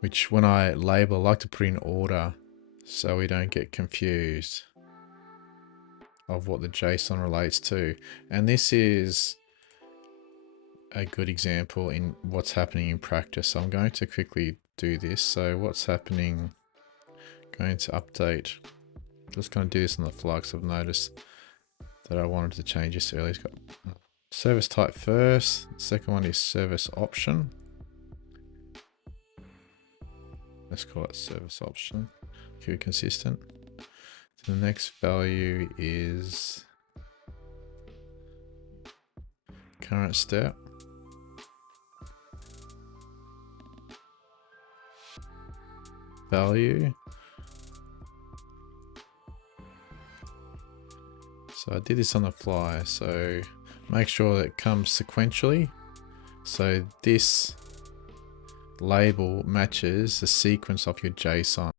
which when I label, I like to put in order so we don't get confused of what the JSON relates to. And this is a good example in what's happening in practice. So I'm going to quickly do this. So what's happening, going to update, just going to do this on the fly because I've noticed that I wanted to change this earlier. It's got service type first, second one is service option. Let's call it service option, keep it consistent. So the next value is current step. Value. So I did this on the fly, so make sure that it comes sequentially. So this label matches the sequence of your JSON.